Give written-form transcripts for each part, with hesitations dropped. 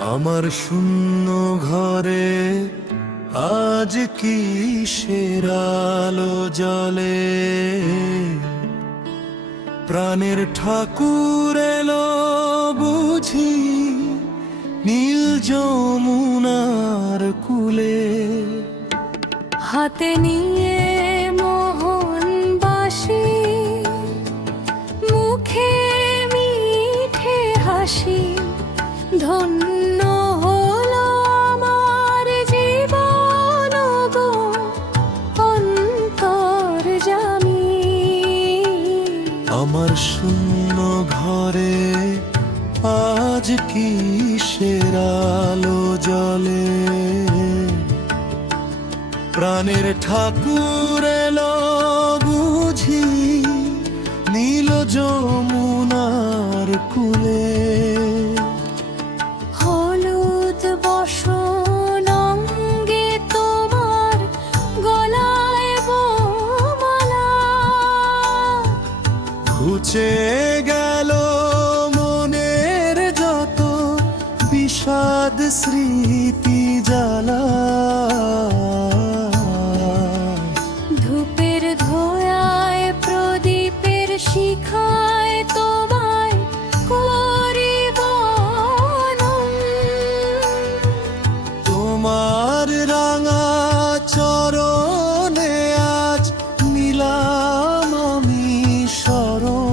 আমার শূন্য ঘরে আজ কিসের আলো জ্বলে? প্রাণের ঠাকুর এলো বুঝি নীল যমুনার কূলে। হাতে নিয়ে মোহন বাসি, মুখে মিঠে হাসি, ধন্য হলো আমার জীবন গো অন্তর্যামী। আমার শূন্য ঘরে আজ কিসের আলো জ্বলে? প্রাণের ঠাকুর এলো বুঝি নীল যমুনার কূলে। হলুদ বসন অঙ্গে তোমার, গলায় বমালা, ঘুচে গেল মনের যত বিষাদ স্মৃতি জ্বালা। ধূপের ধোঁয়ায় প্রদীপের শিখায় তোমায় করি বনন। তোমার রাঙা চরণে আজ নিলাম আমি শরণ।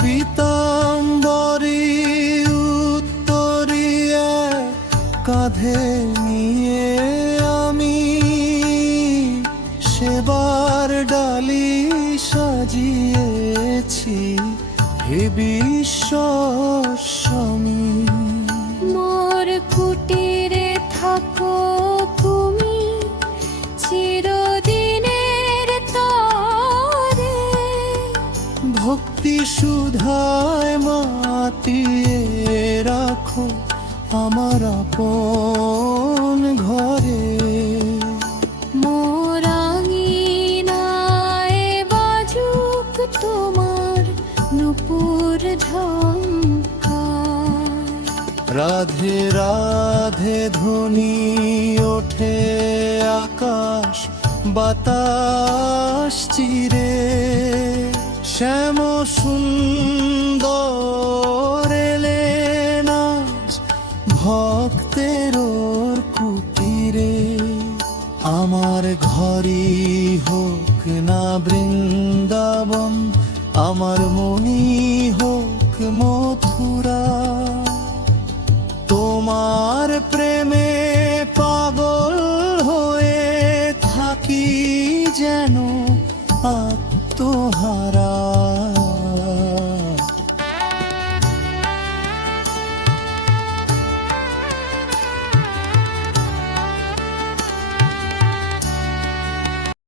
পীতাম্বরী উত্তরীয় কাঁধে নিয়ে আমি সেবার ডালি সাজিয়েছি হে বিশ্বস্বামী। মোর কুটিরে থাকো তুমি চিরদিনের তরে। ভক্তি সুধায় মাতিয়ে রাখো আমার আপন ঘরে। মোর আঙিনায় বাজুক তোমার নূপুর ঝঙ্কার। রাধে রাধে ধ্বনি ওঠে আকাশ বাতাস চিরে। শ্যাম সুন্দর এলেন আজ ভক্তের কুটিরে। আমার ঘরই